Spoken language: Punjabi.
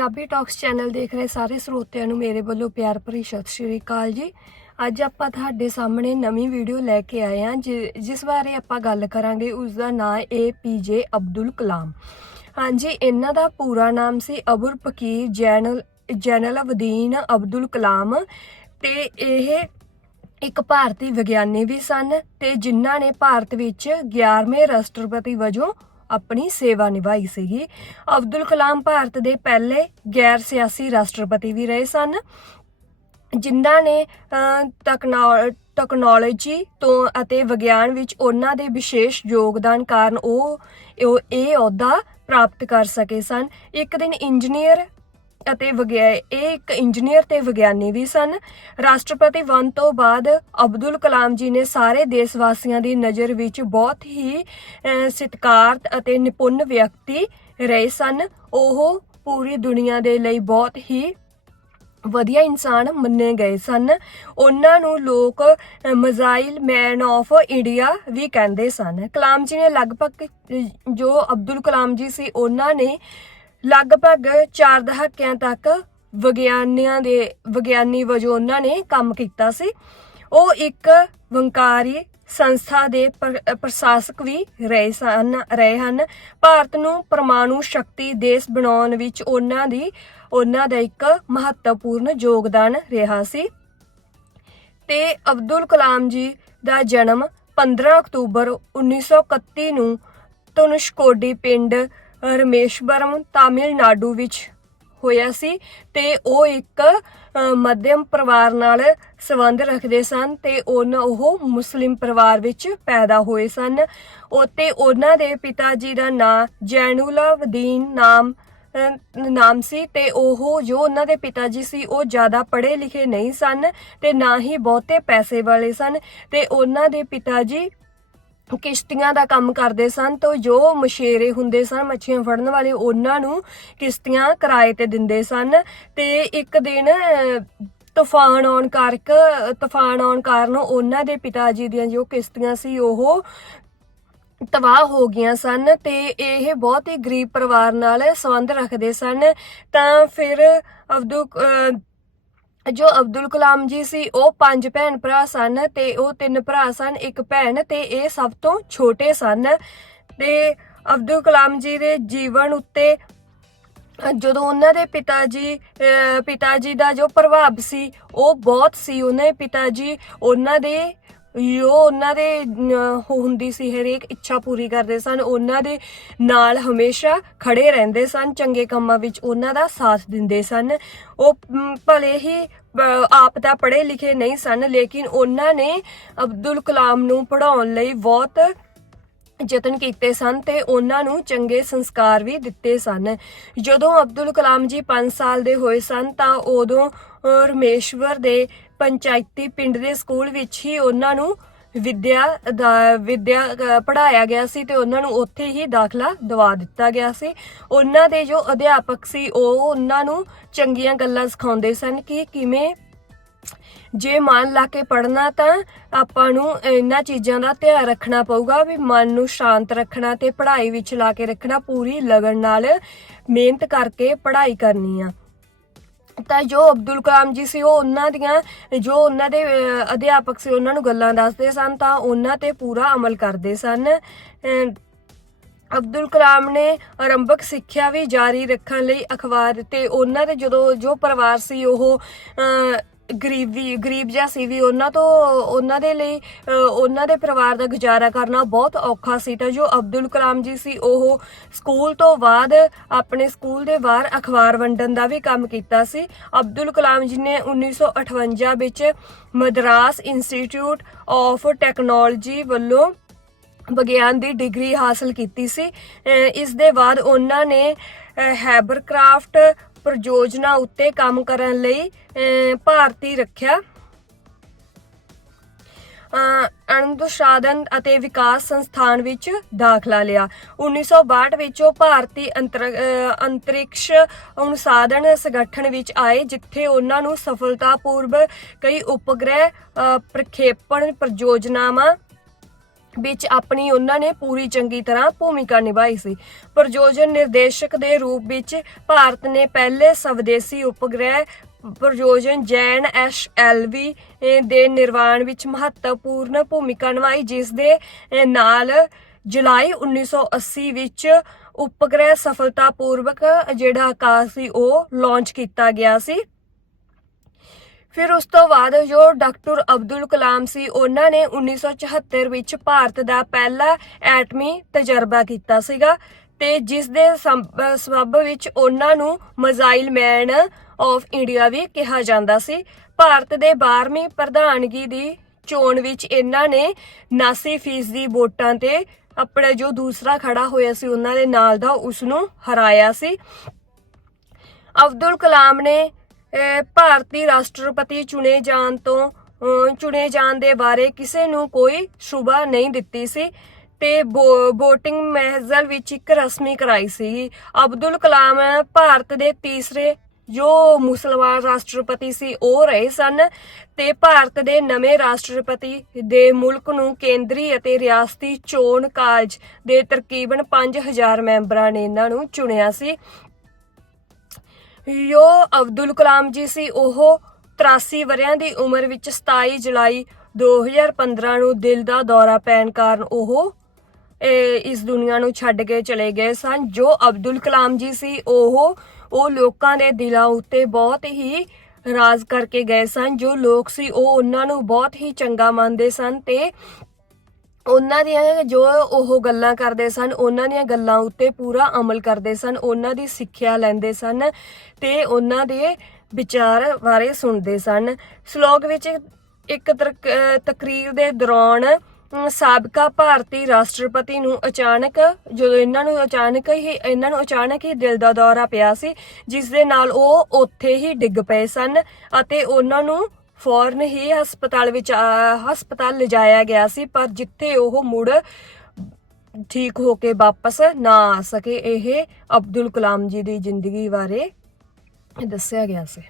ਪੰਜਾਬੀ ਟਾਕਸ ਚੈਨਲ ਦੇਖ ਰਹੇ ਸਾਰੇ ਸਰੋਤਿਆਂ ਨੂੰ ਮੇਰੇ ਵੱਲੋਂ ਪਿਆਰ ਭਰੀ ਸਤਿ ਸ਼੍ਰੀ ਅਕਾਲ ਜੀ। ਅੱਜ ਆਪਾਂ ਤੁਹਾਡੇ ਸਾਹਮਣੇ ਨਵੀਂ ਵੀਡੀਓ ਲੈ ਕੇ ਆਏ ਹਾਂ, ਜਿ- ਜਿਸ ਬਾਰੇ ਆਪਾਂ ਗੱਲ ਕਰਾਂਗੇ ਉਸ ਦਾ ਨਾਮ ਏ ਪੀ ਜੇ ਅਬਦੁਲ ਕਲਾਮ ਹਾਂਜੀ, ਇਹਨਾਂ ਦਾ ਪੂਰਾ ਨਾਮ ਸੀ ਅਬੁਰ ਫਕੀਰ ਜੈਨਲ ਜੈਨਲ ਅਬਦੀਨ ਅਬਦੁਲ ਕਲਾਮ ਤੇ ਇਹ ਇੱਕ ਭਾਰਤੀ ਵਿਗਿਆਨੀ ਵੀ ਸਨ ਤੇ ਜਿਨ੍ਹਾਂ ਨੇ ਭਾਰਤ ਵਿੱਚ 11ਵੇਂ ਰਾਸ਼ਟਰਪਤੀ ਵਜੋਂ ਆਪਣੀ ਸੇਵਾ ਨਿਭਾਈ ਸੀਗੀ। ਅਬਦੁਲ ਕਲਾਮ ਭਾਰਤ ਦੇ ਪਹਿਲੇ ਗੈਰ ਸਿਆਸੀ ਰਾਸ਼ਟਰਪਤੀ ਵੀ ਰਹੇ ਸਨ ਜਿਨ੍ਹਾਂ ਨੇ ਅਹ, ਤਕਨੌ- ਟੈਕਨੋਲੋਜੀ ਤੋਂ ਅਤੇ ਵਿਗਿਆਨ ਵਿੱਚ ਉਹਨਾਂ ਦੇ ਵਿਸ਼ੇਸ਼ ਯੋਗਦਾਨ ਕਾਰਨ ਉਹ ਉਹ ਇਹ ਅਹੁਦਾ ਪ੍ਰਾਪਤ ਕਰ ਸਕੇ ਸਨ। ਇੱਕ ਦਿਨ ਇੰਜੀਨੀਅਰ ਅਤੇ ਵਿਗਿਆ ਇਹ ਇੱਕ ਇੰਜੀਨੀਅਰ ਤੇ ਵਿਗਿਆਨੀ ਵੀ ਸਨ। ਰਾਸ਼ਟਰਪਤੀ ਬਣ ਤੋਂ ਬਾਅਦ ਅਬਦੁਲ ਕਲਾਮ ਜੀ ਨੇ ਸਾਰੇ ਦੇਸ਼ ਵਾਸੀਆਂ ਦੀ ਨਜ਼ਰ ਵਿੱਚ ਬਹੁਤ ਹੀ ਅਹ, ਸਤਿਕਾਰਤ ਅਤੇ ਨਿਪੁੰਨ ਵਿਅਕਤੀ ਰਹੇ ਸਨ। ਉਹ ਪੂਰੀ ਦੁਨੀਆ ਦੇ ਲਈ ਬਹੁਤ ਹੀ ਵਧੀਆ ਇਨਸਾਨ ਮੰਨੇ ਗਏ ਸਨ। ਉਹਨਾਂ ਨੂੰ ਲੋਕ ਮਜ਼ਾਈਲ ਮੈਨ ਆਫ ਇੰਡੀਆ ਵੀ ਕਹਿੰਦੇ ਸਨ। ਕਲਾਮ ਜੀ ਨੇ ਲਗਭਗ ਜੋ ਅਬਦੁਲ ਕਲਾਮ ਜੀ ਸੀ ਉਹਨਾਂ ਨੇ ਲਗਭਗ 4 ਦਹਾਕਿਆਂ ਤੱਕ ਵਿਗਿਆਨੀਆਂ ਦੇ, ਵਿਗਿਆਨੀ ਵਜੋਂ ਉਹਨਾਂ ਨੇ ਕੰਮ ਕੀਤਾ ਸੀ। ਉਹ ਇੱਕ ਵੰਕਾਰੀ ਸੰਸਥਾ ਦੇ ਪ੍ਰ- ਪ੍ਰਸ਼ਾਸਕ ਵੀ ਰਹੇ ਸਨ, ਰਹੇ ਹਨ। ਭਾਰਤ ਨੂੰ ਪਰਮਾਣੂ ਸ਼ਕਤੀ ਦੇਸ਼ ਬਣਾਉਣ ਵਿੱਚ ਉਹਨਾਂ ਦੀ, ਉਹਨਾਂ ਦਾ ਇੱਕ ਮਹੱਤਵਪੂਰਨ ਯੋਗਦਾਨ ਰਿਹਾ ਸੀ। ਤੇ ਅਬਦੁਲ ਕਲਾਮ ਜੀ ਦਾ ਜਨਮ 15 ਅਕਤੂਬਰ 1931 ਨੂੰ ਧਨੁਸ਼ਕੋਡੀ ਪਿੰਡ ਰਮੇਸ਼ਵਰਮ ਤਾਮਿਲਨਾਡੂ ਵਿੱਚ ਹੋਇਆ ਸੀ ਤੇ ਉਹ ਇੱਕ ਅ, ਮੱਧਮ ਪਰਿਵਾਰ ਨਾਲ ਸੰਬੰਧ ਰੱਖਦੇ ਸਨ ਤੇ ਉਹਨਾਂ ਉਹ ਮੁਸਲਿਮ ਪਰਿਵਾਰ ਵਿੱਚ ਪੈਦਾ ਹੋਏ ਸਨ। ਉਹ ਉਹਨਾਂ ਦੇ ਪਿਤਾ ਜੀ ਦਾ ਨਾਂ ਜੈਨੂਲਾਵਦੀਨ ਨਾਮ ਨਾਮ ਸੀ ਤੇ ਉਹ ਜੋ ਉਹਨਾਂ ਦੇ ਪਿਤਾ ਜੀ ਸੀ ਉਹ ਜ਼ਿਆਦਾ ਪੜ੍ਹੇ ਲਿਖੇ ਨਹੀਂ ਸਨ ਤੇ ਨਾ ਹੀ ਬਹੁਤੇ ਪੈਸੇ ਵਾਲੇ ਸਨ ਤੇ ਉਹਨਾਂ ਦੇ ਪਿਤਾ ਜੀ ਕਿਸ਼ਤੀਆਂ ਦਾ ਕੰਮ ਕਰਦੇ ਸਨ ਤਾਂ ਜੋ ਮਸ਼ੇਰੇ ਹੁੰਦੇ ਸਨ, ਮੱਛੀਆਂ ਫੜਨ ਵਾਲੇ, ਉਹਨਾਂ ਨੂੰ ਕਿਸ਼ਤੀਆਂ ਕਿਰਾਏ ਤੇ ਦਿੰਦੇ ਸਨ ਤੇ ਇੱਕ ਦਿਨ ਤੂਫਾਨ ਆਉਣ ਕਰਕੇ, ਤੂਫਾਨ ਆਉਣ ਕਾਰਨ ਉਹਨਾਂ ਦੇ ਪਿਤਾ ਜੀ ਦੀਆਂ ਜੋ ਕਿਸ਼ਤੀਆਂ ਸੀ, ਉਹ ਤਬਾਹ ਹੋ ਗਈਆਂ ਸਨ ਤੇ ਇਹ ਬਹੁਤ ਹੀ ਗਰੀਬ ਪਰਿਵਾਰ ਨਾਲ ਸੰਬੰਧ ਰੱਖਦੇ ਸਨ। ਤਾਂ ਫਿਰ ਅਬਦੂ ਜੋ ਅਬਦੁਲ ਕਲਾਮ ਜੀ ਸੀ, ਉਹ ਪੰਜ ਭੈਣ ਭਰਾ ਸਨ ਤੇ ਉਹ ਤਿੰਨ ਭਰਾ ਸਨ, ਇੱਕ ਭੈਣ ਤੇ ਇਹ ਸਭ ਤੋਂ ਛੋਟੇ ਸਨ। ਤੇ ਅਬਦੁਲ ਕਲਾਮ ਜੀ ਦੇ ਜੀਵਨ ਉੱਤੇ ਜਦੋਂ ਉਹਨਾਂ ਦੇ ਪਿਤਾ ਜੀ ਪਿਤਾ ਜੀ ਦਾ ਜੋ ਪ੍ਰਭਾਵ ਸੀ, ਉਹ ਬਹੁਤ ਸੀ। ਉਹਨਾਂ ਦੇ ਪਿਤਾ ਜੀ ਉਹਨਾਂ ਦੇ ਜੋ ਉਹਨਾਂ ਦੇ ਅ, ਹੁੰਦੀ ਸੀ ਹਰੇਕ ਇੱਛਾ ਪੂਰੀ ਕਰਦੇ ਸਨ। ਉਹਨਾਂ ਦੇ ਨਾਲ ਹਮੇਸ਼ਾ ਖੜੇ ਰਹਿੰਦੇ ਸਨ ਚੰਗੇ ਕੰਮਾਂ ਵਿੱਚ ਉਹਨਾਂ ਦਾ ਸਾਥ ਦਿੰਦੇ ਸਨ। ਉਹ ਮ, ਭਲੇ ਹੀ ਅ, ਆਪ ਤਾਂ ਪੜ੍ਹੇ ਲਿਖੇ ਨਹੀਂ ਸਨ ਲੇਕਿਨ ਉਹਨਾਂ ਨੇ ਅਬਦੁਲ ਕਲਾਮ ਨੂੰ ਪੜ੍ਹਾਉਣ ਲਈ ਬਹੁਤ ਯਤਨ ਕੀਤੇ ਸਨ ਤੇ ਉਹਨਾਂ ਨੂੰ ਚੰਗੇ ਸੰਸਕਾਰ ਵੀ ਦਿੱਤੇ ਸਨ। ਜਦੋਂ ਅਬਦੁਲ ਕਲਾਮ ਜੀ 5 ਸਾਲ ਦੇ ਹੋਏ ਸਨ ਤਾਂ ਉਦੋਂ ਅਹ, ਰਮੇਸ਼ਵਰ ਦੇ ਪੰਚਾਇਤੀ ਪਿੰਡ ਦੇ ਸਕੂਲ ਵਿੱਚ ਹੀ ਉਹਨਾਂ ਨੂੰ ਵਿਦਿਆ ਦਾ, ਵਿਦਿਆ ਪੜਾਇਆ ਗਿਆ ਸੀ ਤੇ ਉਹਨਾਂ ਨੂੰ ਉੱਥੇ ਹੀ ਦਾਖਲਾ ਦਵਾ ਦਿੱਤਾ ਗਿਆ ਸੀ। ਉਹਨਾਂ ਦੇ ਜੋ ਅਧਿਆਪਕ ਸੀ, ਉਹ ਉਹਨਾਂ ਨੂੰ ਚੰਗੀਆਂ ਗੱਲਾਂ ਸਿਖਾਉਂਦੇ ਸਨ ਕਿ ਕਿਵੇਂ ਜੇ ਮਨ ਲਾ ਕੇ ਪੜਨਾ ਤਾਂ ਆਪਾਂ ਨੂੰ ਇਹਨਾਂ ਚੀਜ਼ਾਂ ਦਾ ਧਿਆਨ ਰੱਖਣਾ ਪਊਗਾ ਵੀ ਮਨ ਨੂੰ ਸ਼ਾਂਤ ਰੱਖਣਾ ਤੇ ਪੜ੍ਹਾਈ ਵਿੱਚ ਲਾ ਕੇ ਰੱਖਣਾ ਪੂਰੀ ਲਗਨ ਨਾਲ ਮਿਹਨਤ ਕਰਕੇ ਪੜ੍ਹਾਈ ਕਰਨੀ ਆ। ਤਾਂ ਜੋ ਅਬਦੁਲ ਕਲਾਮ ਜੀ ਸੀ, ਉਹ ਉਹਨਾਂ ਦੀਆਂ, ਜੋ ਉਹਨਾਂ ਦੇ ਅਧਿਆਪਕ ਸੀ, ਉਹਨਾਂ ਨੂੰ ਗੱਲਾਂ ਦੱਸਦੇ ਸਨ, ਤਾਂ ਉਹਨਾਂ ਤੇ ਪੂਰਾ ਅਮਲ ਕਰਦੇ ਸਨ। ਅਬਦੁਲ ਕਲਾਮ ਨੇ ਆਰੰਭਕ ਸਿੱਖਿਆ ਵੀ ਜਾਰੀ ਰੱਖਣ ਲਈ ਅਖਬਾਰ ਤੇ ਉਹਨਾਂ ਦੇ ਜਦੋਂ ਜੋ ਪਰਿਵਾਰ ਸੀ, ਉਹ ਗਰੀਬੀ ਗਰੀਬ ਜਿਹਾ ਸੀ ਵੀ, ਉਹਨਾਂ ਤੋਂ, ਉਹਨਾਂ ਦੇ ਲਈ ਉਹਨਾਂ ਦੇ ਪਰਿਵਾਰ ਦਾ ਗੁਜ਼ਾਰਾ ਕਰਨਾ ਬਹੁਤ ਔਖਾ ਸੀ। ਤਾਂ ਜੋ ਅਬਦੁਲ ਕਲਾਮ ਜੀ ਸੀ, ਉਹ ਸਕੂਲ ਤੋਂ ਬਾਅਦ ਆਪਣੇ ਸਕੂਲ ਦੇ ਬਾਹਰ ਅਖਬਾਰ ਵੰਡਣ ਦਾ ਵੀ ਕੰਮ ਕੀਤਾ ਸੀ। ਅਬਦੁਲ ਕਲਾਮ ਜੀ ਨੇ 1958 ਵਿੱਚ ਮਦਰਾਸ ਇੰਸਟੀਚਿਊਟ ਆਫ ਟੈਕਨੋਲੋਜੀ ਵੱਲੋਂ ਵਿਗਿਆਨ ਦੀ ਡਿਗਰੀ ਹਾਸਲ ਕੀਤੀ ਸੀ। ਇਸ ਦੇ ਬਾਅਦ ਉਹਨਾਂ ਨੇ ਹੈਬਰਕ੍ਰਾਫਟ ਪ੍ਰਯੋਜਨਾ ਉੱਤੇ ਕੰਮ ਕਰਨ ਲਈ ਭਾਰਤੀ ਰੱਖਿਆ। ਅਨੁਸ਼ਾਸਨ ਅਤੇ ਵਿਕਾਸ ਸੰਸਥਾਨ ਵਿੱਚ ਦਾਖਲਾ ਲਿਆ। 1962 ਵਿੱਚ ਉਹ ਭਾਰਤੀ ਅੰਤਰ- ਅੰਤਰਿਕਸ਼ ਅਨੁਸਾਧਨ ਸੰਗਠਨ ਵਿੱਚ ਆਏ, ਜਿੱਥੇ ਉਹਨਾਂ ਨੂੰ ਸਫਲਤਾਪੂਰਵਕ ਕਈ ਉਪਗ੍ਰਹਿ, ਅਹ, ਪ੍ਰਖੇਪਣ ਪ੍ਰਯੋਜਨਾਵਾਂ ਵਿੱਚ ਆਪਣੀ ਉਹਨਾਂ ਨੇ ਪੂਰੀ ਚੰਗੀ ਤਰ੍ਹਾਂ ਭੂਮਿਕਾ ਨਿਭਾਈ ਸੀ। ਪ੍ਰਯੋਜਨ ਨਿਰਦੇਸ਼ਕ ਦੇ ਰੂਪ ਵਿੱਚ ਭਾਰਤ ਨੇ ਪਹਿਲੇ ਸਵਦੇਸੀ ਉਪਗ੍ਰਹਿ ਪ੍ਰਯੋਜਨ ਜੈਨ ਐਸ ਐੱਲ ਵੀ ਦੇ ਨਿਰਮਾਣ ਵਿੱਚ ਮਹੱਤਵਪੂਰਨ ਭੂਮਿਕਾ ਨਿਭਾਈ, ਜਿਸ ਦੇ ਨਾਲ ਜੁਲਾਈ 1980 ਵਿੱਚ ਉਪਗ੍ਰਹਿ ਸਫਲਤਾਪੂਰਵਕ ਜਿਹੜਾ ਆਕਾਸ਼ ਸੀ, ਉਹ ਲਾਂਚ ਕੀਤਾ ਗਿਆ ਸੀ। ਫਿਰ ਉਸ ਤੋਂ ਬਾਅਦ ਜੋ ਡਾਕਟਰ ਅਬਦੁਲ ਕਲਾਮ ਸੀ, ਉਹਨਾਂ ਨੇ 1974 ਵਿੱਚ ਭਾਰਤ ਦਾ ਪਹਿਲਾ ਐਟਮੀ ਤਜਰਬਾ ਕੀਤਾ ਸੀਗਾ ਤੇ ਜਿਸ ਦੇ ਸੰਬ- ਅਹ ਸਬਬ ਵਿੱਚ ਉਹਨਾਂ ਨੂੰ ਮਜ਼ਾਈਲ ਮੈਨ ਆਫ ਇੰਡੀਆ ਵੀ ਕਿਹਾ ਜਾਂਦਾ ਸੀ। ਭਾਰਤ ਦੇ 12ਵੀਂ ਪ੍ਰਧਾਨਗੀ ਦੀ ਚੋਣ ਵਿੱਚ ਇਹਨਾਂ ਨੇ 79% ਦੀ ਵੋਟਾਂ ਤੇ ਆਪਣਾ ਜੋ ਦੂਸਰਾ ਖੜਾ ਹੋਇਆ ਸੀ, ਉਹਨਾਂ ਦੇ ਨਾਲ ਦਾ ਉਸ ਨੂੰ ਹਰਾਇਆ ਸੀ। ਅਬਦੁਲ ਕਲਾਮ ਨੇ ਭਾਰਤੀ ਰਾਸ਼ਟਰਪਤੀ ਚੁਣੇ ਜਾਣ ਤੋਂ ਚੁਣੇ ਜਾਣ ਦੇ ਬਾਰੇ ਕਿਸੇ ਨੂੰ ਕੋਈ ਸ਼ੁਭਾ ਨਹੀਂ ਦਿੱਤੀ ਸੀ ਤੇ VOTING ਮਹਿਜ਼ਲ ਵਿੱਚ ਇੱਕ ਰਸਮੀ ਕਰਾਈ ਸੀ। ਅਬਦੁਲ ਕਲਾਮ ਭਾਰਤ ਦੇ ਤੀਸਰੇ ਜੋ ਮੁਸਲਮਾਨ ਰਾਸ਼ਟਰਪਤੀ ਸੀ, ਉਹ ਰਹੇ ਸਨ ਤੇ ਭਾਰਤ ਦੇ ਨਵੇਂ ਰਾਸ਼ਟਰਪਤੀ ਦੇ ਮੁਲਕ ਨੂੰ ਕੇਂਦਰੀ ਅਤੇ ਰਿਆਸਤੀ ਚੋਣ ਕਾਰਜ ਦੇ ਤਕਰੀਬਨ 5000 ਮੈਂਬਰਾਂ ਨੇ ਇਹਨਾਂ ਨੂੰ ਚੁਣਿਆ ਸੀ। ਜੋ ਅਬਦੁਲ ਕਲਾਮ ਜੀ ਸੀ, ਉਹ 83 ਵਰਿਆਂ ਦੀ ਉਮਰ ਵਿੱਚ 27 ਜੁਲਾਈ 2015 ਨੂੰ ਦਿਲ ਦਾ ਦੌਰਾ ਪੈਣ ਕਾਰਨ ਉਹ ਇਸ ਦੁਨੀਆ ਨੂੰ ਛੱਡ ਕੇ ਚਲੇ ਗਏ ਸਨ। ਜੋ ਅਬਦੁਲ ਕਲਾਮ ਜੀ ਸੀ, ਉਹ ਉਹ ਲੋਕਾਂ ਦੇ ਦਿਲਾਂ ਉੱਤੇ ਬਹੁਤ ਹੀ ਰਾਜ ਕਰਕੇ ਗਏ ਸਨ। ਜੋ ਲੋਕ ਸੀ, ਉਹ ਉਹਨਾਂ ਨੂੰ ਬਹੁਤ ਹੀ ਚੰਗਾ ਮੰਨਦੇ ਸਨ ਤੇ ਉਹਨਾਂ ਦੀਆਂ ਜੋ ਉਹ ਗੱਲਾਂ ਕਰਦੇ ਸਨ, ਉਹਨਾਂ ਦੀਆਂ ਗੱਲਾਂ ਉੱਤੇ ਪੂਰਾ ਅਮਲ ਕਰਦੇ ਸਨ, ਉਹਨਾਂ ਦੀ ਸਿੱਖਿਆ ਲੈਂਦੇ ਸਨ ਤੇ ਉਹਨਾਂ ਦੇ ਵਿਚਾਰ ਬਾਰੇ ਸੁਣਦੇ ਸਨ। ਸ਼ਲੋਕ ਵਿੱਚ ਇੱਕ ਤਰਕ- ਤਕਰੀਰ ਦੇ ਦੌਰਾਨ ਸਾਬਕਾ ਭਾਰਤੀ ਰਾਸ਼ਟਰਪਤੀ ਨੂੰ ਅਚਾਨਕ, ਜਦੋਂ ਇਹਨਾਂ ਨੂੰ ਅਚਾਨਕ ਹੀ, ਇਹਨਾਂ ਨੂੰ ਅਚਾਨਕ ਹੀ ਦਿਲ ਦਾ ਦੌਰਾ ਪਿਆ ਸੀ, ਜਿਸ ਦੇ ਨਾਲ ਉਹ ਉੱਥੇ ਹੀ ਡਿੱਗ ਪਏ ਸਨ ਅਤੇ ਉਹਨਾਂ ਨੂੰ ਫੌਰਨ ਹੀ ਹਸਪਤਾਲ ਵਿੱਚ ਹਸਪਤਾਲ ਲਿਜਾਇਆ ਗਿਆ ਸੀ, ਪਰ ਜਿੱਥੇ ਉਹ ਮੁੜ ਠੀਕ ਹੋ ਕੇ ਵਾਪਸ ਨਾ ਆ ਸਕੇ, ਇਹ ਅਬਦੁਲ ਕਲਾਮ ਜੀ ਦੀ ਜ਼ਿੰਦਗੀ ਬਾਰੇ ਦੱਸਿਆ ਗਿਆ ਸੀ।